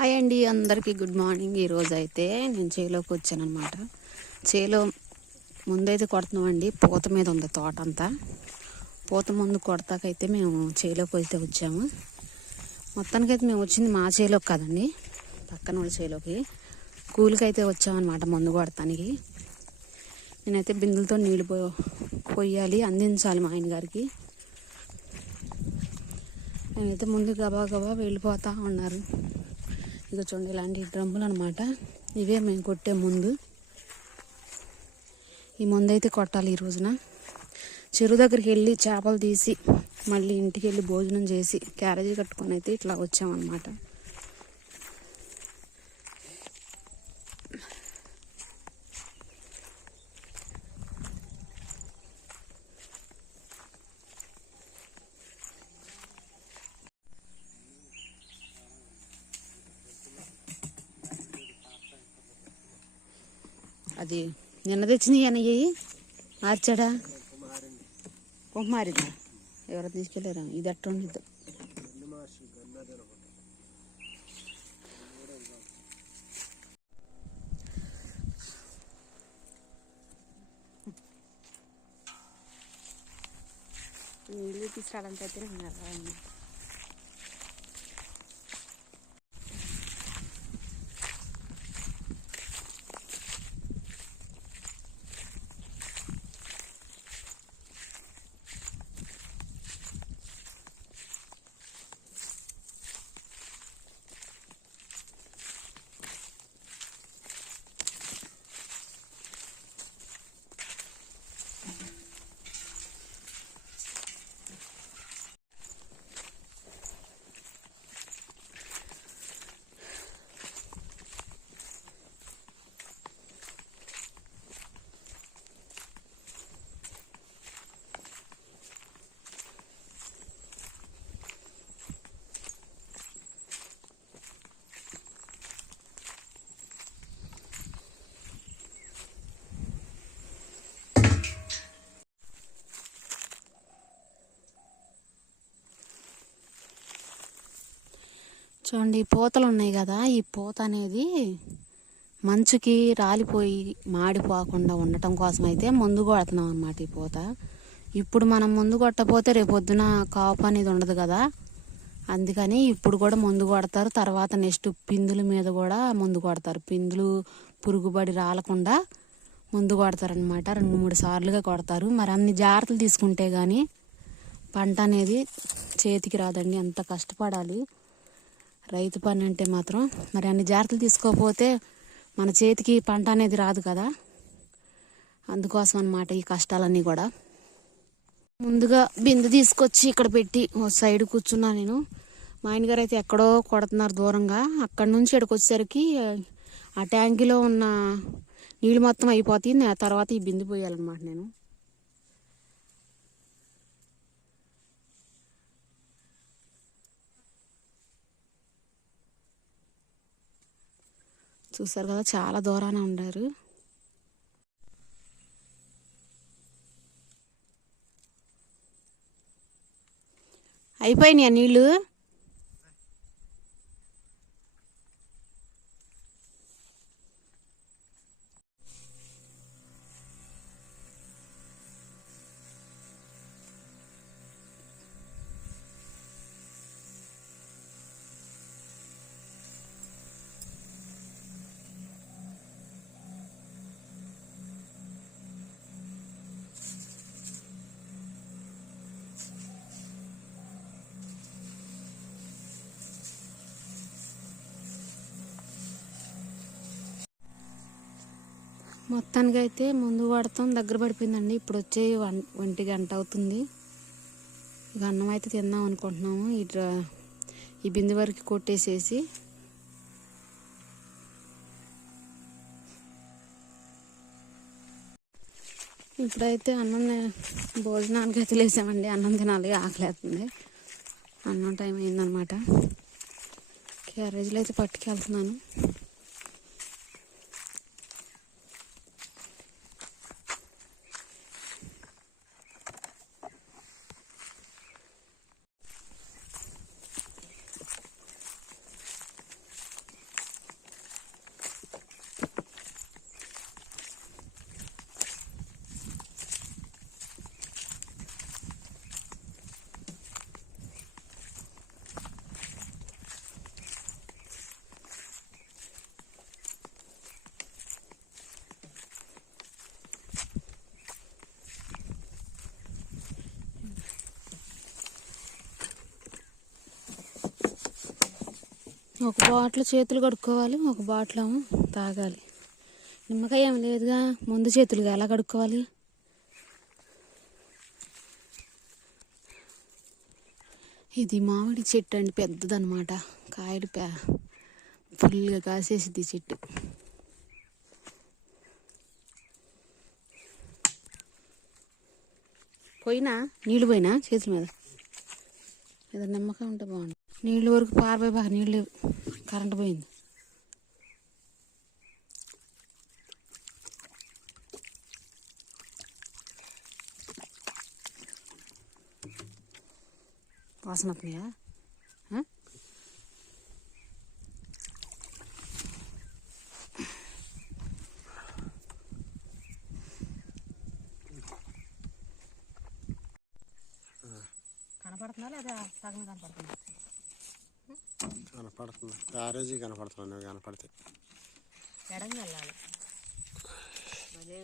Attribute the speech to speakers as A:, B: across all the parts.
A: Hi అండి అందరికీ good morning. ఈరోజు అయితే నేను చేలోకి వచ్చాను అనమాట చేలో ముందైతే కొడుతున్నామండి పూత మీద ఉంది తోట అంతా. పూత ముందు కొడతాకైతే మేము చేలోకి అయితే వచ్చాము. మొత్తానికైతే మేము వచ్చింది మా చేలోకి కదండి పక్కన వాళ్ళ చేలోకి. కూలికి అయితే వచ్చామన్నమాట మందు కొడతానికి. నేనైతే బిందులతో నీళ్ళు పో పోయాలి అందించాలి మా ఆయన గారికి. నేనైతే ముందు గబా గబా వెళ్ళిపోతా ఉన్నారు. ఇక చూడండి ఇలాంటి డ్రమ్ములు అనమాట ఇవే మేము కొట్టే ముందు. ఈ ముందు అయితే కొట్టాలి ఈ రోజున. చెరువు దగ్గరికి వెళ్ళి చేపలు తీసి మళ్ళీ ఇంటికి వెళ్ళి భోజనం చేసి క్యారేజీ కట్టుకొని అయితే ఇట్లా వచ్చామన్నమాట. అది నిన్న తెచ్చినాయి అన్నయ్యి మార్చాడా? ఒక మారిందా ఎవరో తీసుకెళ్ళారా. ఇది అట్ట ఉండిద్దు. నీళ్ళు తీసుకురావడానికి అయితే చూడండి పూతలు ఉన్నాయి కదా ఈ పూత అనేది మంచుకి రాలిపోయి మాడిపోకుండా ఉండటం కోసం అయితే ముందు కొడుతున్నాం అన్నమాట ఈ పూత. ఇప్పుడు మనం ముందు కొట్టపోతే రేపొద్దున కాపు అనేది ఉండదు కదా అందుకని ఇప్పుడు కూడా ముందు కొడతారు తర్వాత నెక్స్ట్ పిందుల మీద కూడా ముందు కొడతారు. పిందులు పురుగుబడి రాలకుండా ముందు కొడతారనమాట రెండు మూడు సార్లుగా కొడతారు. మరి అన్ని జాగ్రత్తలు తీసుకుంటే కానీ పంట అనేది చేతికి రాదండి అంత కష్టపడాలి. రైతు పని అంటే మాత్రం మరి అన్ని జాగ్రత్తలు తీసుకోకపోతే మన చేతికి పంట అనేది రాదు కదా. అందుకోసం అన్నమాట ఈ కష్టాలన్నీ కూడా. ముందుగా బిందె తీసుకొచ్చి ఇక్కడ పెట్టి ఓ సైడ్ కూర్చున్నా నేను. మా ఆయనగారు అయితే ఎక్కడో కొడుతున్నారు దూరంగా. అక్కడి నుంచి ఇక్కడికి వచ్చేసరికి ఆ ట్యాంకీలో ఉన్న నీళ్ళు మొత్తం అయిపోతాయి తర్వాత ఈ బిందె పోయాలన్నమాట నేను. చూసారు కదా చాలా దూరాన ఉండారు. అయిపోయినాయి నీళ్ళు? మొత్తానికి అయితే ముందు వాడతాం దగ్గర పడిపోయిందండి. ఇప్పుడు వచ్చే వన్ ఒంటి గంట అవుతుంది. ఇక అన్నం అయితే తిందాం అనుకుంటున్నాము. ఈ ఈ బిందు వరకు కొట్టేసేసి ఇప్పుడైతే అన్నం భోజనానికి అయితే లేసామండి. అన్నం తినాలి ఆకలేస్తుంది అన్నం టైం అయిందనమాట క్యారేజీలో అయితే పట్టుకెళ్తున్నాను. ఒక బాటిల్ చేతులు కడుక్కోవాలి ఒక బాటిల్ ఏమో తాగాలి. నిమ్మకాయ ఏం లేదుగా ముందు చేతులుగా ఎలా కడుక్కోవాలి? ఇది మామిడి చెట్టు అండి పెద్దదనమాట కాయలు పే ఫుల్గా కాసేసిద్ది చెట్టు. పోయినా? నీళ్ళు పోయినా చేతుల మీద? ఏదో నిమ్మకాయ ఉంటే బాగుంది నీళ్ళు వరకు పారిపోయి బాగా నీళ్ళు లేవు కరెంట్ పోయింది. వాసన వస్తున్నాయా కనపడుతుందా లేదా సగం కనపడుతుందా?
B: కనపడుతుంది. గ్యారేజీ కనపడుతుంది నువ్వు కనపడితే.
A: ఎడంగా వెళ్ళాలి. భలే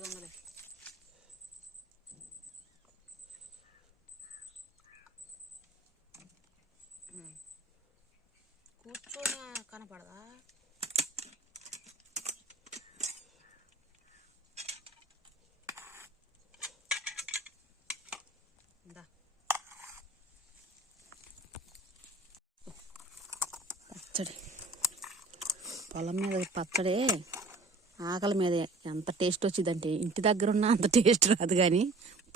A: కూర్చొని కనపడదా ఇందా. పచ్చడి. పొలం మీద పచ్చడి ఆకలి మీద ఎంత టేస్ట్ వచ్చిందంటే ఇంటి దగ్గర ఉన్న అంత టేస్ట్ రాదు కానీ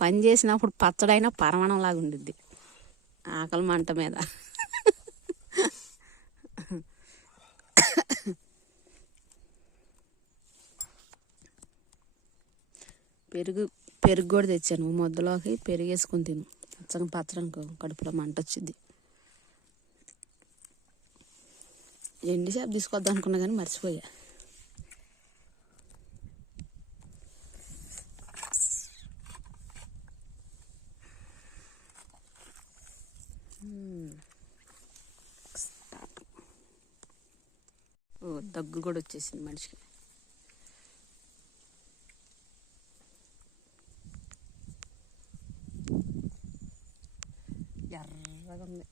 A: పని చేసినప్పుడు పచ్చడైనా పరమాణం లాగా ఉండిద్ది. ఆకలి మంట మీద. పెరుగు పెరుగు కూడా తెచ్చాను. ముద్దలోకి పెరుగు వేసుకుని తిను. పచ్చగా పచ్చడానికి కడుపులో మంట వచ్చింది ఎండి చేప తీసుకొద్దాం అనుకున్నా కానీ మర్చిపోయా. ఓ దగ్గు కూడా వచ్చేసింది మనిషికి. ఎర్రగా ఉంది.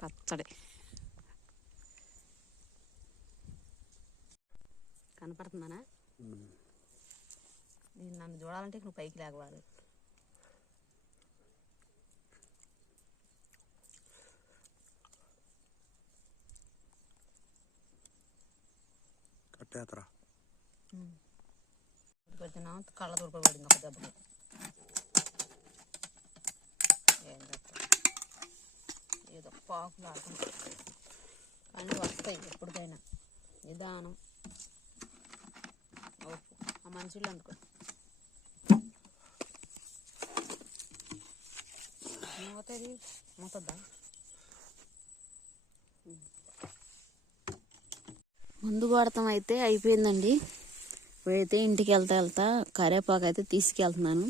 A: పచ్చడి. కనపడుతుందానా? నేను నన్ను చూడాలంటే నువ్వు పైకి లేకవాలి
B: కట్టేతరా
A: వచ్చిన కళ్ళ దూరపడి పడింది ఒక ఏం దెబ్బ? ఏదో పాకులు ఆడుకుంటా కానీ వస్తాయి ఎప్పటికైనా. నిదానం. మంచిగా అనుకో. మూతద్దా? ముందు కొడతాం అయితే అయిపోయిందండి. ఇప్పుడైతే ఇంటికి వెళ్తా వెళ్తా కరేపాకు అయితే తీసుకెళ్తున్నాను.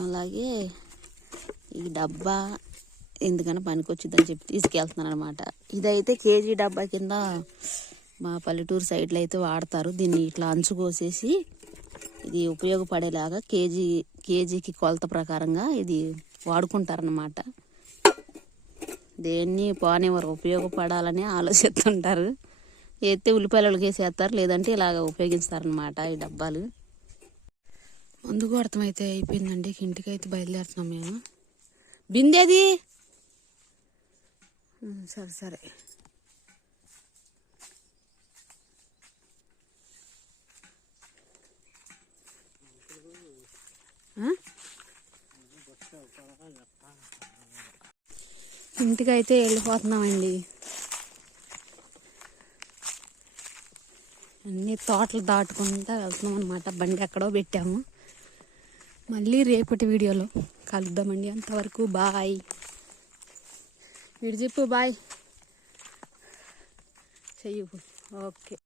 A: అలాగే ఈ డబ్బా ఎందుకన్నా పనికొచ్చిద్దని చెప్పి తీసుకెళ్తున్నాను అనమాట ఇదైతే కేజీ డబ్బా కింద మా పల్లెటూరు సైడ్లో అయితే వాడతారు. దీన్ని ఇట్లా అంచు కోసేసి ఇది ఉపయోగపడేలాగా కేజీ కేజీకి కొలత ప్రకారంగా ఇది వాడుకుంటారనమాట దేన్ని పోనివ్వరు ఉపయోగపడాలని ఆలోచిస్తుంటారు. ఎత్తే ఉల్లిపాయలకి వేసేస్తారు లేదంటే ఇలాగ ఉపయోగిస్తారనమాట ఈ డబ్బాలు. మందు కొడతాం అయితే అయిపోయిందండి. ఇంటికి అయితే బయలుదేరుతున్నాం మేము. బిందేది! సరే సరే. ఇంటికైతే వెళ్ళిపోతున్నామండి. అన్ని తోటలు దాటుకుంటా వెళ్తున్నాం అనమాట బండి ఎక్కడో పెట్టాము. మళ్ళీ రేపటి వీడియోలో కలుద్దామండి. అంతవరకు బాయ్. వీడు చెప్పు బాయ్. చెయ్యు ఓకే.